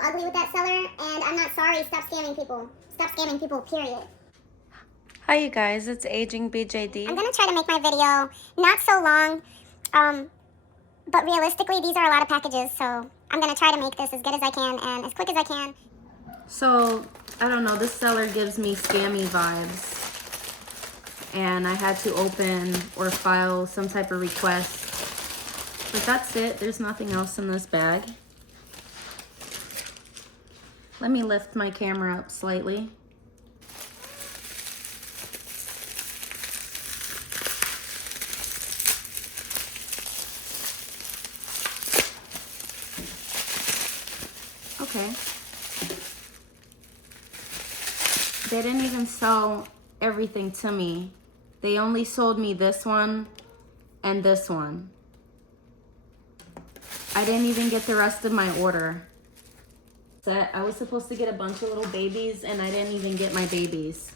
real ugly with that seller, and I'm not sorry. Stop scamming people. Stop scamming people, period. Hi you guys, it's Aging BJD. I'm gonna try to make my video not so long, but realistically these are a lot of packages, so I'm gonna try to make this as good as I can and as quick as I can. So, I don't know, this seller gives me scammy vibes. And I had to open or file some type of request. But that's it, there's nothing else in this bag. Let me lift my camera up slightly. Okay. They didn't even sell everything to me. They only sold me this one and this one. I didn't even get the rest of my order. I was supposed to get a bunch of little babies and I didn't even get my babies.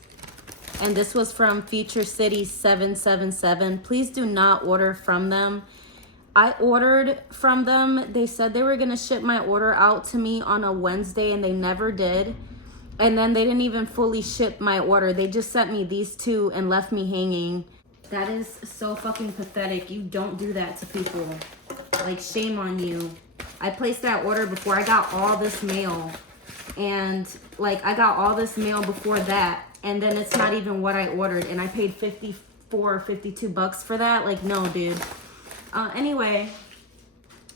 And this was from Future City 777. Please do not order from them. I ordered from them. They said they were gonna ship my order out to me on a Wednesday and they never did. And then they didn't even fully ship my order. They just sent me these two and left me hanging. That is so fucking pathetic. You don't do that to people. Like, shame on you. I placed that order before I got all this mail. And like, I got all this mail before that. And then it's not even what I ordered. And I paid 54 or 52 bucks for that. Like, no, dude. Anyway,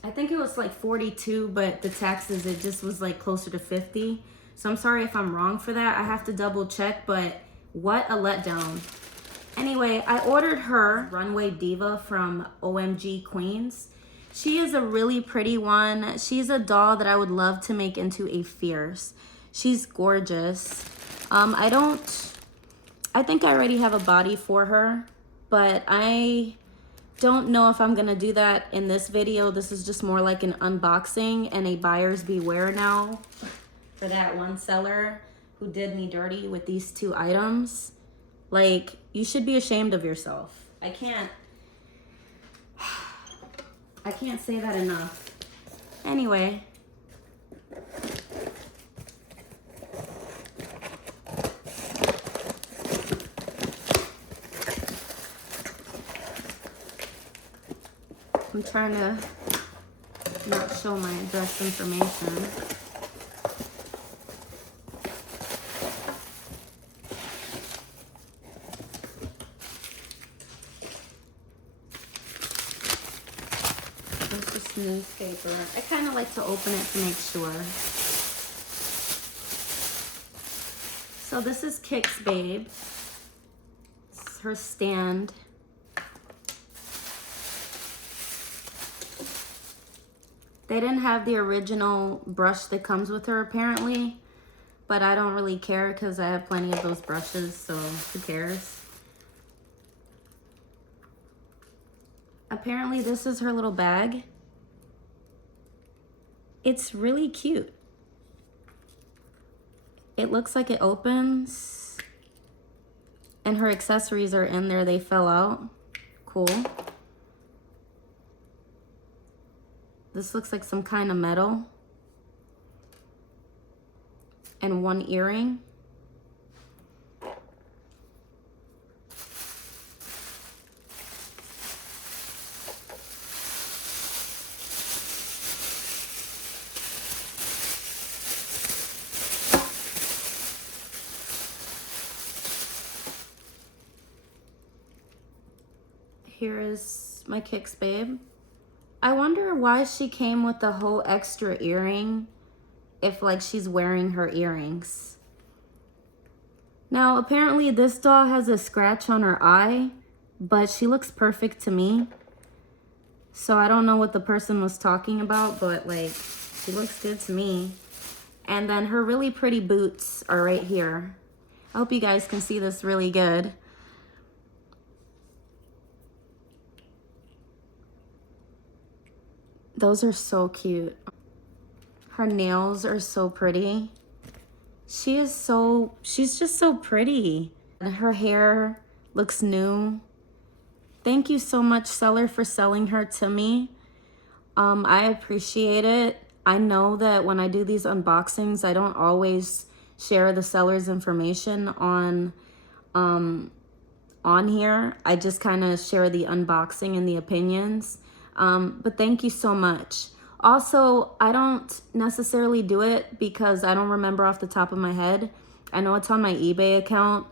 I think it was like 42, but the taxes, it just was like closer to 50. So I'm sorry if I'm wrong for that. I have to double check, but what a letdown. Anyway, I ordered her Runway Diva from OMG Queens. She is a really pretty one. She's a doll that I would love to make into a Fierce. She's gorgeous. I think I already have a body for her, but I don't know if I'm gonna do that in this video. This is just more like an unboxing and a buyer's beware now for that one seller who did me dirty with these two items. Like, you should be ashamed of yourself. I can't say that enough. Anyway. I'm trying to not show my address information. It's just newspaper. I kind of like to open it to make sure. So this is Kix Babe. This is her stand. They didn't have the original brush that comes with her apparently, but I don't really care because I have plenty of those brushes, so who cares? Apparently this is her little bag. It's really cute. It looks like it opens and her accessories are in there. They fell out. Cool. This looks like some kind of metal. And one earring. Here is my Kix Babe. I wonder why she came with the whole extra earring if like she's wearing her earrings. Now apparently this doll has a scratch on her eye, but she looks perfect to me. So I don't know what the person was talking about, but like she looks good to me. And then her really pretty boots are right here. I hope you guys can see this really good. Those are so cute. Her nails are so pretty. She's just so pretty. And her hair looks new. Thank you so much, seller, for selling her to me. I appreciate it. I know that when I do these unboxings, I don't always share the seller's information on here. I just kind of share the unboxing and the opinions. But thank you so much. Also, I don't necessarily do it because I don't remember off the top of my head. I know it's on my eBay account.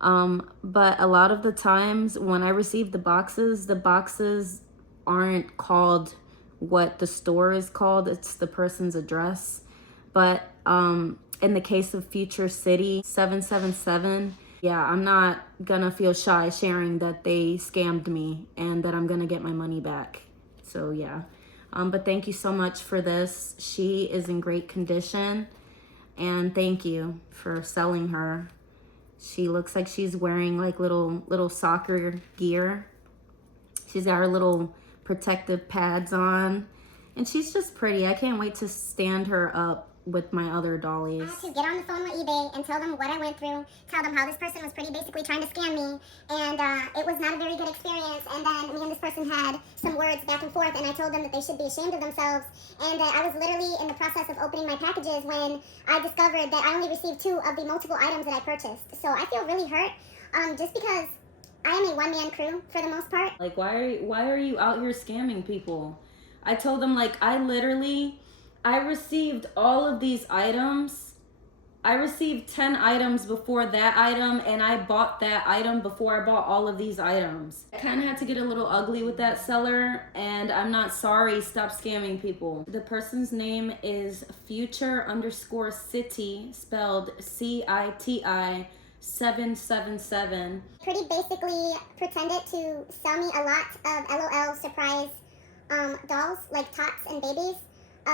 But a lot of the times when I receive the boxes aren't called what the store is called. It's the person's address. But in the case of Future City 777, yeah, I'm not gonna feel shy sharing that they scammed me and that I'm gonna get my money back. So yeah, but thank you so much for this. She is in great condition, and thank you for selling her. She looks like she's wearing like little soccer gear. She's got her little protective pads on, and she's just pretty. I can't wait to stand her up with my other dollies. I had to get on the phone with eBay and tell them what I went through, tell them how this person was pretty basically trying to scam me, and it was not a very good experience. And then me and this person had some words back and forth, and I told them that they should be ashamed of themselves, and that I was literally in the process of opening my packages when I discovered that I only received 2 of the multiple items that I purchased. So I feel really hurt, just because I am a one-man crew for the most part. Like, why are you out here scamming people? I told them, like, I received all of these items. I received 10 items before that item, and I bought that item before I bought all of these items. I kind of had to get a little ugly with that seller, and I'm not sorry. Stop scamming people. The person's name is future_city, spelled CITI 777. Pretty basically pretended to sell me a lot of LOL surprise dolls, like tots and babies.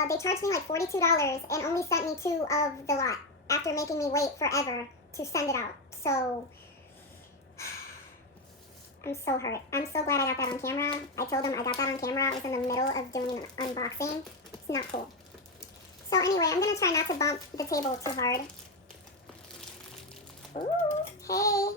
They charged me like $42 and only sent me 2 of the lot after making me wait forever to send it out. So I'm so hurt. I'm so glad I got that on camera. I told them I got that on camera. I was in the middle of doing an unboxing. It's not cool. So anyway, I'm gonna try not to bump the table too hard. Ooh, hey.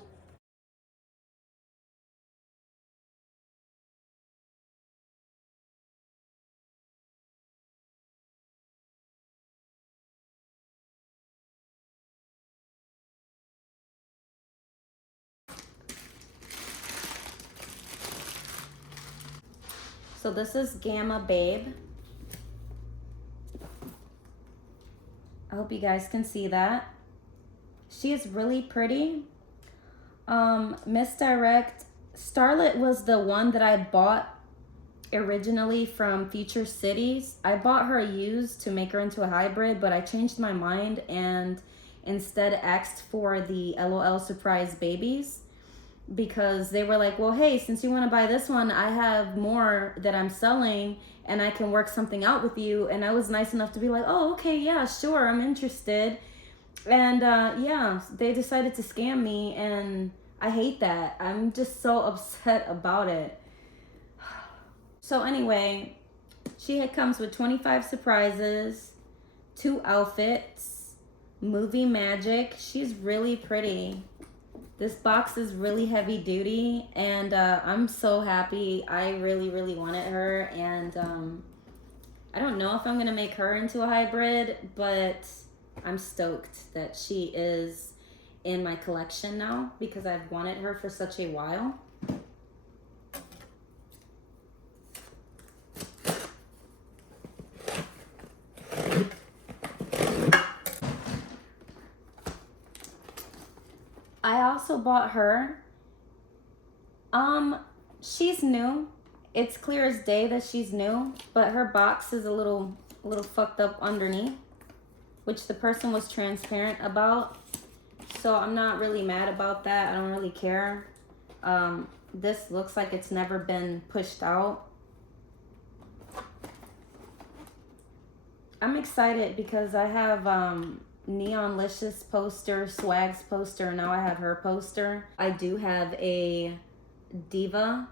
So this is Gamma Babe. I hope you guys can see that. She is really pretty. Misdirect. Starlet was the one that I bought originally from Future Cities. I bought her used to make her into a hybrid, but I changed my mind and instead asked for the LOL surprise babies, because they were like, well, hey, since you want to buy this one, I have more that I'm selling and I can work something out with you. And I was nice enough to be like, oh, okay, yeah, sure, I'm interested. And yeah, they decided to scam me, and I hate that. I'm just so upset about it. So anyway, she comes with 25 surprises, 2 outfits, movie magic. She's really pretty. This box is really heavy duty, and I'm so happy. I really, really wanted her, and I don't know if I'm gonna make her into a hybrid, but I'm stoked that she is in my collection now because I've wanted her for such a while. I also bought her. She's new. It's clear as day that she's new, but her box is a little fucked up underneath, which the person was transparent about. So I'm not really mad about that. I don't really care. This looks like it's never been pushed out. I'm excited because I have Neonlicious poster, Swag's poster, now I have her poster. I do have a Diva.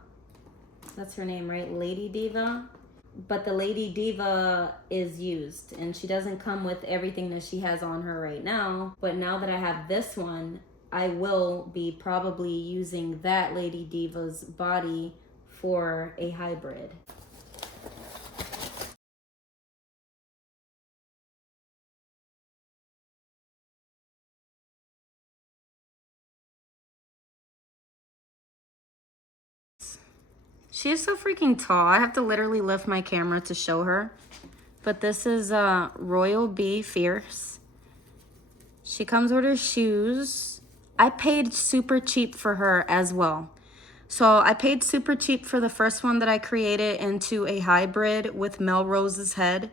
That's her name, right? Lady Diva. But the Lady Diva is used, and she doesn't come with everything that she has on her right now. But now that I have this one, I will be probably using that Lady Diva's body for a hybrid. She is so freaking tall. I have to literally lift my camera to show her. But this is Royal Bee Fierce. She comes with her shoes. I paid super cheap for her as well. So I paid super cheap for the first one that I created into a hybrid with Melrose's head.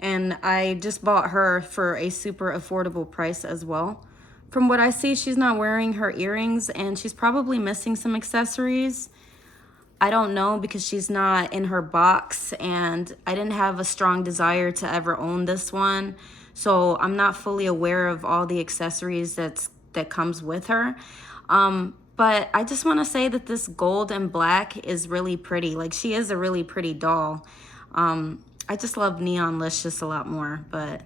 And I just bought her for a super affordable price as well. From what I see, she's not wearing her earrings and she's probably missing some accessories. I don't know because she's not in her box and I didn't have a strong desire to ever own this one. So I'm not fully aware of all the accessories that comes with her. But I just want to say that this gold and black is really pretty. Like, she is a really pretty doll. I just love Neonlicious a lot more. But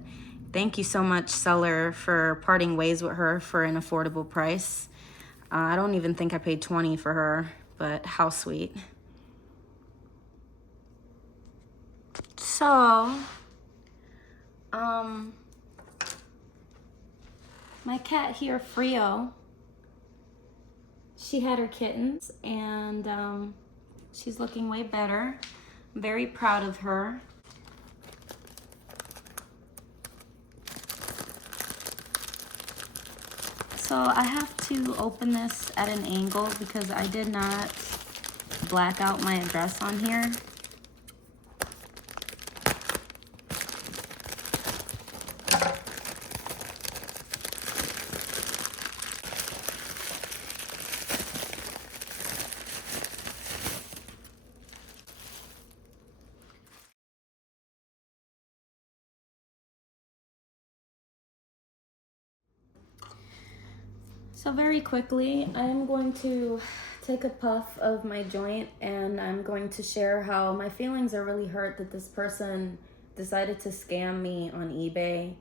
thank you so much, seller, for parting ways with her for an affordable price. I don't even think I paid $20 for her, but how sweet. So, my cat here, Frio, she had her kittens and she's looking way better. I'm very proud of her. So I have to open this at an angle because I did not black out my address on here. So very quickly, I am going to take a puff of my joint and I'm going to share how my feelings are really hurt that this person decided to scam me on eBay.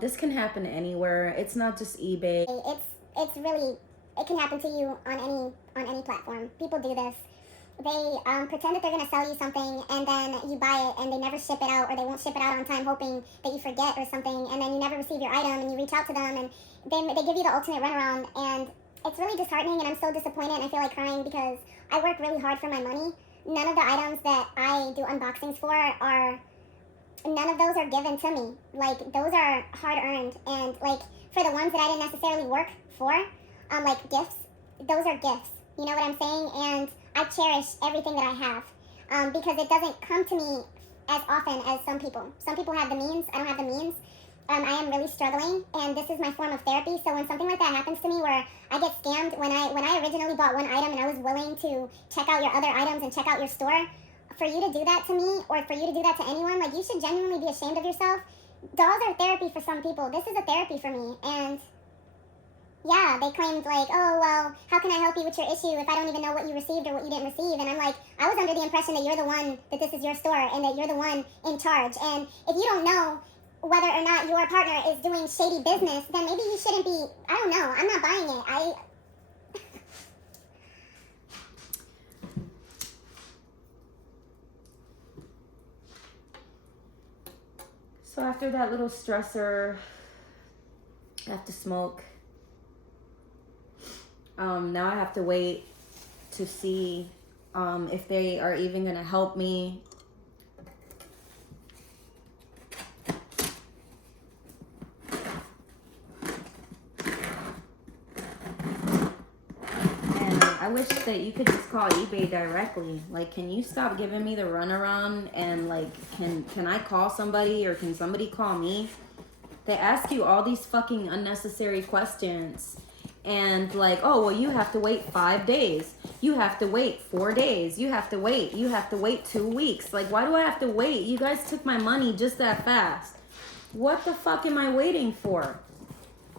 This can happen anywhere. It's not just eBay. It's really, it can happen to you on any platform. People do this. They pretend that they're gonna sell you something and then you buy it and they never ship it out, or they won't ship it out on time, hoping that you forget or something, and then you never receive your item and you reach out to them and they give you the ultimate runaround, and it's really disheartening and I'm so disappointed and I feel like crying because I work really hard for my money. None of the items that I do unboxings for none of those are given to me. Like, those are hard earned, and like for the ones that I didn't necessarily work for, like gifts, those are gifts. You know what I'm saying? And I cherish everything that I have because it doesn't come to me as often as some people. Some people have the means. I don't have the means. I am really struggling, and this is my form of therapy. So when something like that happens to me, where I get scammed, when I originally bought one item and I was willing to check out your other items and check out your store, for you to do that to me, or for you to do that to anyone, like, you should genuinely be ashamed of yourself. Dolls are therapy for some people. This is a therapy for me, and yeah, they claimed like, oh, well, how can I help you with your issue if I don't even know what you received or what you didn't receive? And I'm like, I was under the impression that you're the one, that this is your store and that you're the one in charge. And if you don't know whether or not your partner is doing shady business, then maybe you shouldn't be, I don't know, I'm not buying it. So after that little stressor, I have to smoke. Now I have to wait to see if they are even gonna help me. And I wish that you could just call eBay directly. Like, can you stop giving me the runaround, and like, can I call somebody, or can somebody call me? They ask you all these fucking unnecessary questions. And like, oh, well, you have to wait 5 days. You have to wait 4 days. You have to wait 2 weeks. Like, why do I have to wait? You guys took my money just that fast. What the fuck am I waiting for?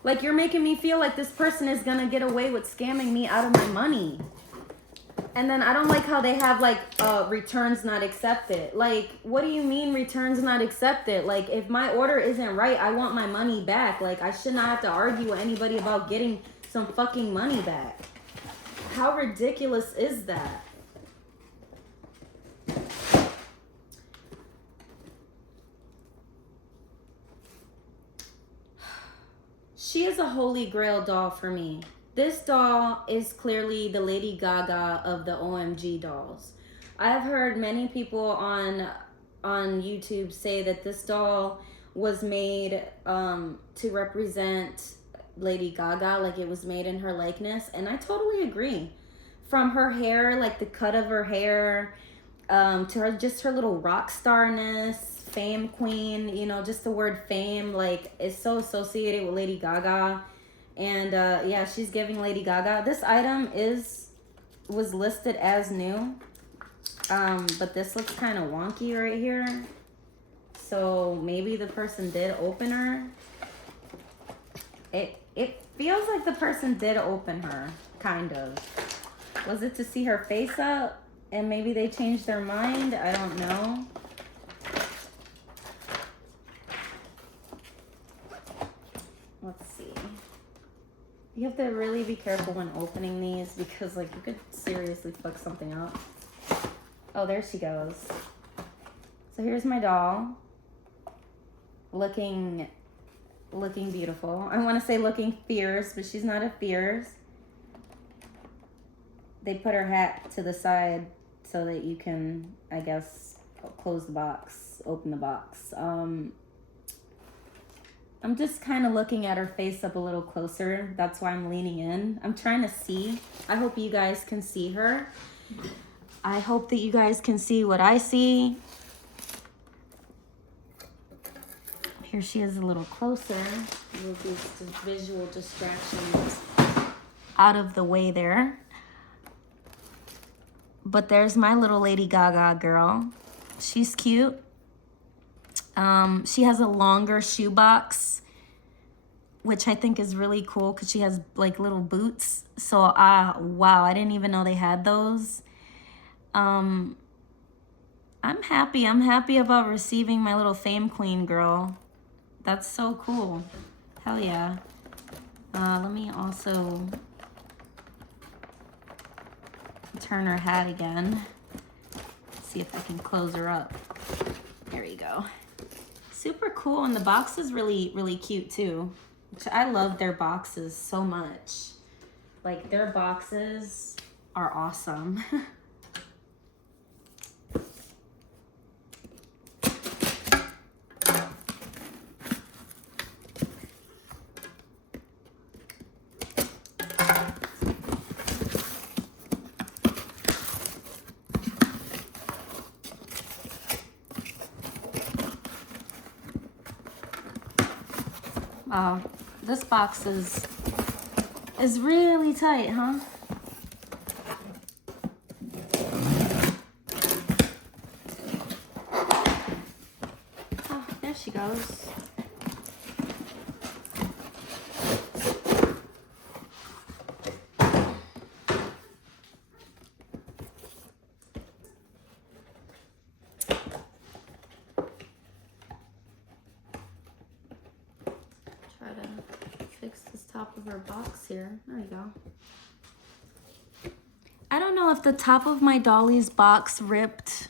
Like, you're making me feel like this person is gonna get away with scamming me out of my money. And then I don't like how they have like returns not accepted. Like, what do you mean returns not accepted? Like, if my order isn't right, I want my money back. Like, I should not have to argue with anybody about getting some fucking money back. How ridiculous is that? She is a holy grail doll for me. This doll is clearly the Lady Gaga of the OMG dolls. I've heard many people on YouTube say that this doll was made to represent Lady Gaga, like it was made in her likeness, and I totally agree. From her hair, like the cut of her hair, to her, just her little rock starness, fame queen, you know, just the word fame, like, is so associated with Lady Gaga. And yeah, she's giving Lady Gaga. This item was listed as new, but this looks kind of wonky right here. So maybe the person did open her. It feels like the person did open her, kind of. Was it to see her face up? And maybe they changed their mind? I don't know. Let's see. You have to really be careful when opening these because, like, you could seriously fuck something up. Oh, there she goes. So here's my doll. Looking beautiful. I want to say looking fierce, but she's not a fierce. They put her hat to the side so that you can, I guess, close the box, open the box. I'm just kind of looking at her face up a little closer. That's why I'm leaning in. I'm trying to see. I hope you guys can see her. I hope that you guys can see what I see. Here she is a little closer. Move these visual distractions out of the way there. But there's my little Lady Gaga girl. She's cute. She has a longer shoebox, which I think is really cool because she has like little boots. So, wow, I didn't even know they had those. I'm happy. I'm happy about receiving my little fame queen girl. That's so cool. Hell yeah. Let me also turn her hat again. See if I can close her up. There you go. Super cool, and the box is really, really cute too. I love their boxes so much. Like, their boxes are awesome. Wow, this box is really tight, huh? Oh, there she goes. Fix this top of her box here. There you go. I don't know if the top of my dolly's box ripped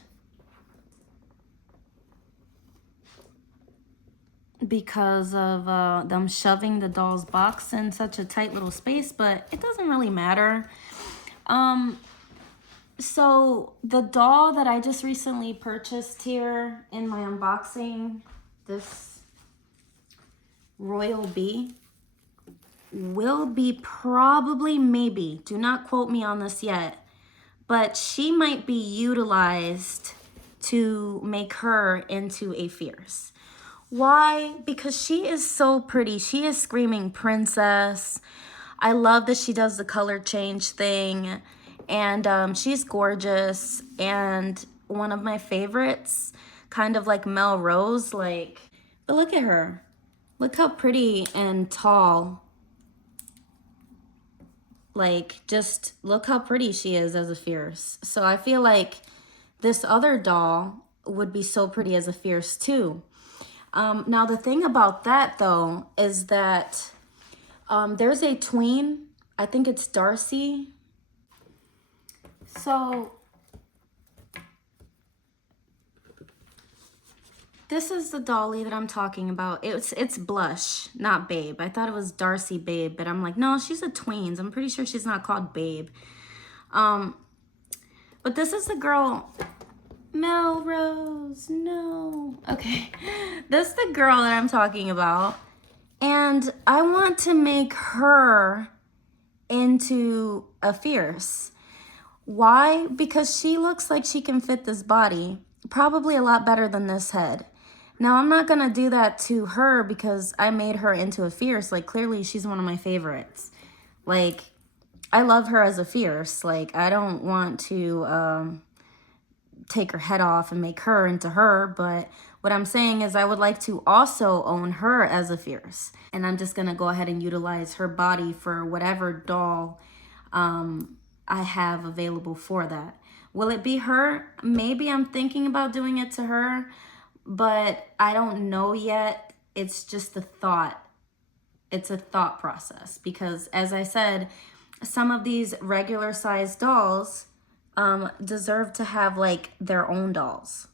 because of them shoving the doll's box in such a tight little space, but it doesn't really matter. So the doll that I just recently purchased here in my unboxing, this Royal Bee, will be probably, maybe, do not quote me on this yet, but she might be utilized to make her into a fierce. Why? Because she is so pretty. She is screaming princess. I love that she does the color change thing, and she's gorgeous. And one of my favorites, kind of like Melrose, like, but look at her. Look how pretty and tall. Like, just look how pretty she is as a fierce. So I feel like this other doll would be so pretty as a fierce too. Now the thing about that though is that there's a tween. I think it's Darcy. So this is the dolly that I'm talking about. It's Blush, not Babe. I thought it was Darcy Babe, but I'm like, no, she's a tweens. I'm pretty sure she's not called Babe. But this is the girl, Melrose, no. Okay, this is the girl that I'm talking about. And I want to make her into a fierce. Why? Because she looks like she can fit this body probably a lot better than this head. Now, I'm not going to do that to her because I made her into a fierce. Like, clearly she's one of my favorites. Like, I love her as a fierce. Like, I don't want to take her head off and make her into her, but what I'm saying is I would like to also own her as a fierce. And I'm just going to go ahead and utilize her body for whatever doll I have available for that. Will it be her? Maybe I'm thinking about doing it to her, but I don't know yet. It's just a thought. It's a thought process because, as I said, some of these regular sized dolls deserve to have like their own dolls.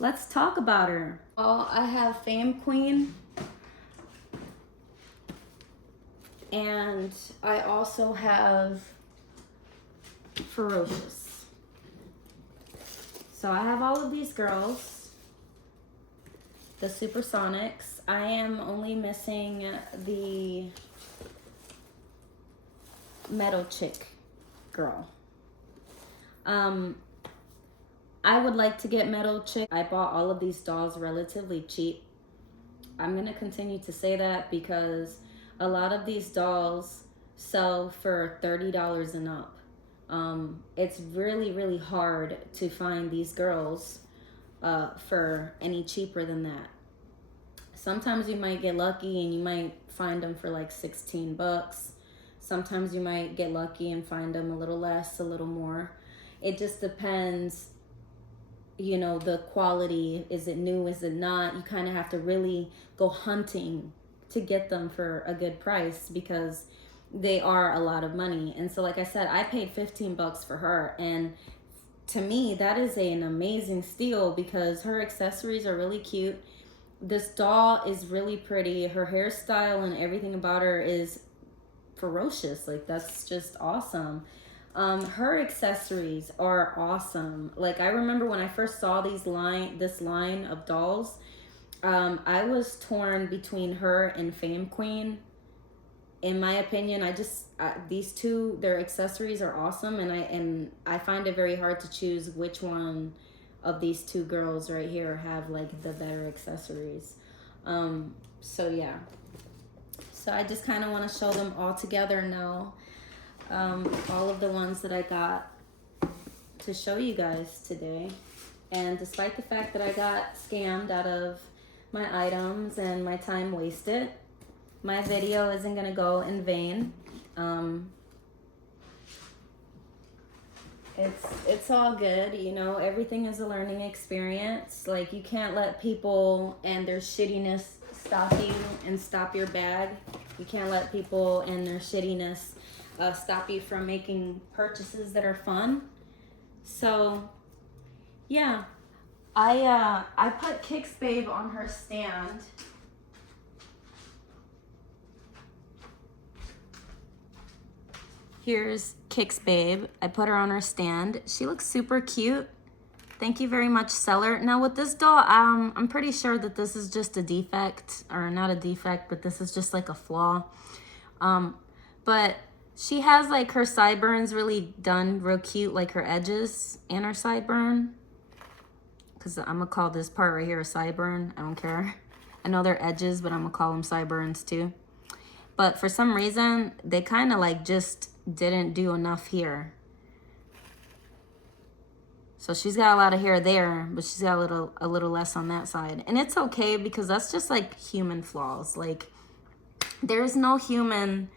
Let's talk about her. Well, I have Fame Queen. And I also have Ferocious. So I have all of these girls. The Supersonics. I am only missing the Metal Chick girl. I would like to get Metal Chick. I bought all of these dolls relatively cheap. I'm going to continue to say that because a lot of these dolls sell for $30 and up. It's really, really hard to find these girls for any cheaper than that. Sometimes you might get lucky and you might find them for like 16 bucks. Sometimes you might get lucky and find them a little less, a little more. It just depends, you know, the quality. Is it new? Is it not? You kind of have to really go hunting to get them for a good price because they are a lot of money. And so, like I said, I paid 15 bucks for her. And to me, that is an amazing steal because her accessories are really cute. This doll is really pretty. Her hairstyle and everything about her is ferocious. Like, that's just awesome. Her accessories are awesome. Like, I remember when I first saw this line of dolls, I was torn between her and Fame Queen. In my opinion, these two, their accessories are awesome, and I find it very hard to choose which one of these two girls right here have like the better accessories. So yeah. So I just kind of want to show them all together now. All of the ones that I got to show you guys today. And despite the fact that I got scammed out of my items and my time wasted, my video isn't gonna go in vain. It's all good, you know. Everything is a learning experience. Like, you can't let people and their shittiness stop you and stop your bag. You can't let people and their shittiness stop you from making purchases that are fun. So yeah, I put Kix Babe on her stand. Here's Kix Babe. I put her on her stand. She looks super cute. Thank you very much, seller. Now with this doll, I'm pretty sure that this is just a defect, or not a defect, but this is just like a flaw. But she has like her sideburns really done real cute, like her edges and her sideburn. Because I'm gonna call this part right here a sideburn. I don't care. I know they're edges, but I'm gonna call them sideburns too. But for some reason, they kind of like just didn't do enough here. So she's got a lot of hair there, but she's got a little less on that side. And it's okay because that's just like human flaws. Like, there's no human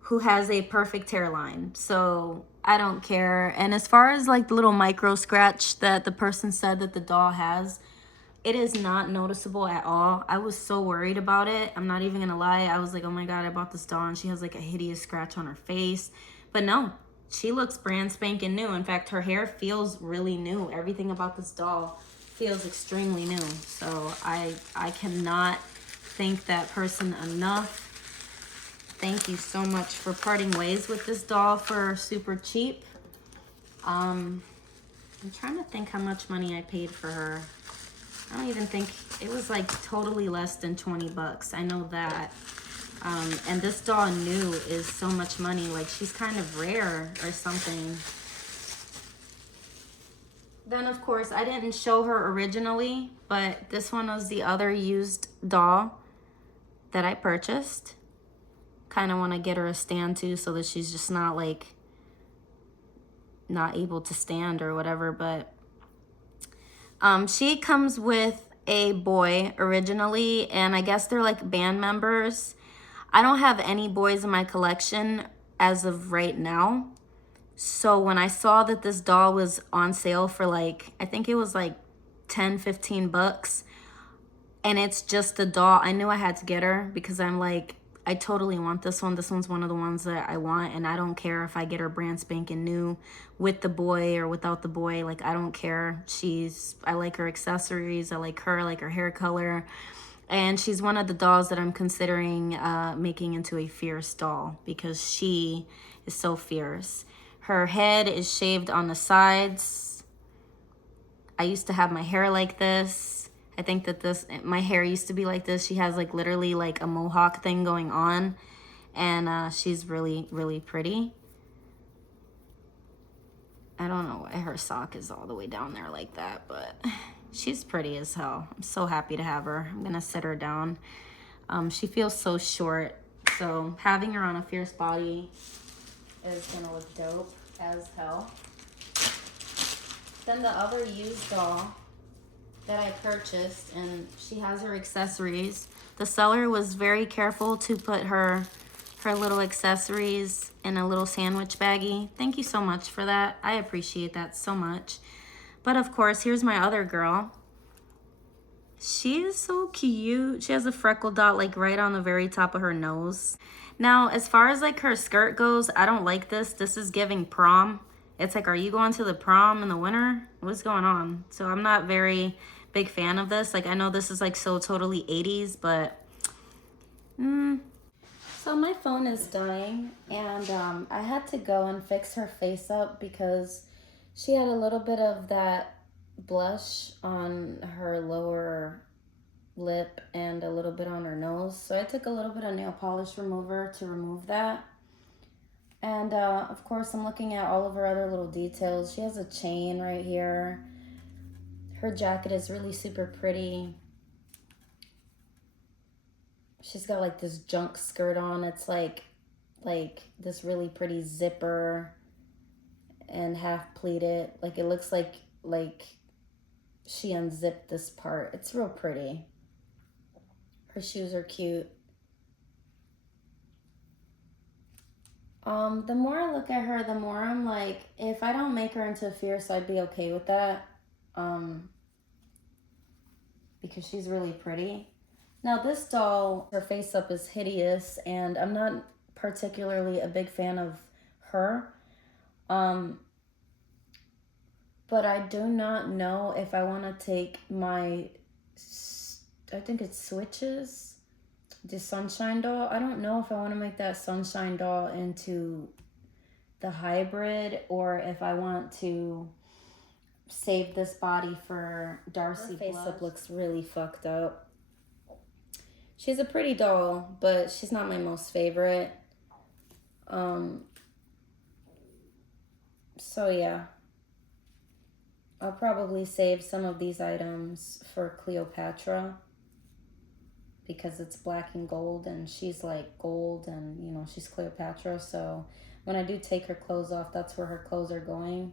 who has a perfect hairline. So I don't care. And as far as like the little micro scratch that the person said that the doll has, It is not noticeable at all. I was so worried about it. I'm not even gonna lie. I was like, oh my God, I bought this doll and she has like a hideous scratch on her face. But no, she looks brand spanking new. In fact, her hair feels really new. Everything about this doll feels extremely new. So I cannot thank that person enough. Thank you so much for parting ways with this doll for super cheap. I'm trying to think how much money I paid for her. I don't even think, it was like totally less than 20 bucks. I know that. And this doll new is so much money. Like she's kind of rare or something. Then of course I didn't show her originally, but this one was the other used doll that I purchased. Kind of want to get her a stand too, so that she's just not like not able to stand or whatever. But she comes with a boy originally, and I guess they're like band members. I don't have any boys in my collection as of right now. So when I saw that this doll was on sale for like, I think it was like 10, 15 bucks, and it's just a doll, I knew I had to get her because I'm like, I totally want this one. This one's one of the ones that I want, and I don't care if I get her brand spanking new with the boy or without the boy. Like, I don't care. I like her accessories. I like her hair color. And she's one of the dolls that I'm considering making into a fierce doll because she is so fierce. Her head is shaved on the sides. I used to have my hair like this. I think that my hair used to be like this. She has like literally like a mohawk thing going on. And she's really, really pretty. I don't know why her sock is all the way down there like that, but she's pretty as hell. I'm so happy to have her. I'm gonna sit her down. She feels so short, so having her on a fierce body is gonna look dope as hell. Then the other used doll that I purchased, and she has her accessories. The seller was very careful to put her little accessories in a little sandwich baggie. Thank you so much for that. I appreciate that so much. But of course, here's my other girl. She is so cute. She has a freckle dot like right on the very top of her nose. Now, as far as like her skirt goes, I don't like this. This is giving prom. It's like, are you going to the prom in the winter? What's going on? So I'm not very big fan of this. Like, I know this is like so totally 80s, but So my phone is dying, and I had to go and fix her face up because she had a little bit of that blush on her lower lip and a little bit on her nose. So I took a little bit of nail polish remover to remove that. And of course, I'm looking at all of her other little details. She has a chain right here. Her jacket is really super pretty. She's got like this junk skirt on. It's like this really pretty zipper and half pleated. Like, it looks like she unzipped this part. It's real pretty. Her shoes are cute. The more I look at her, the more I'm like, if I don't make her into a fierce, I'd be okay with that. Because she's really pretty. Now this doll, her face up is hideous, and I'm not particularly a big fan of her. But I do not know if I want to take my, I think it's Switches, the Sunshine doll. I don't know if I want to make that Sunshine doll into the hybrid, or if I want to save this body for Darcy. Her face up looks really fucked up. She's a pretty doll, but she's not my most favorite. So yeah. I'll probably save some of these items for Cleopatra because it's black and gold, and she's like gold, and you know, she's Cleopatra. So when I do take her clothes off, that's where her clothes are going.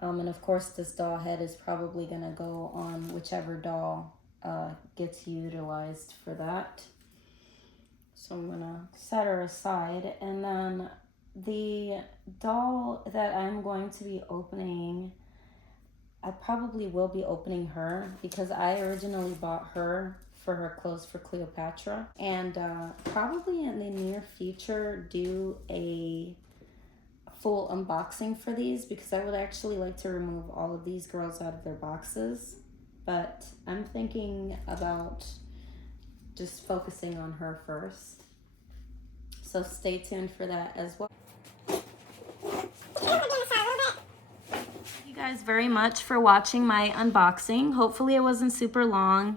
And of course, this doll head is probably gonna go on whichever doll gets utilized for that. So I'm gonna set her aside, and then the doll that I'm going to be opening, I probably will be opening her because I originally bought her for her clothes for Cleopatra, and probably in the near future do a full unboxing for these because I would actually like to remove all of these girls out of their boxes, but I'm thinking about just focusing on her first. So stay tuned for that as well. Thank you guys very much for watching my unboxing. Hopefully it wasn't super long.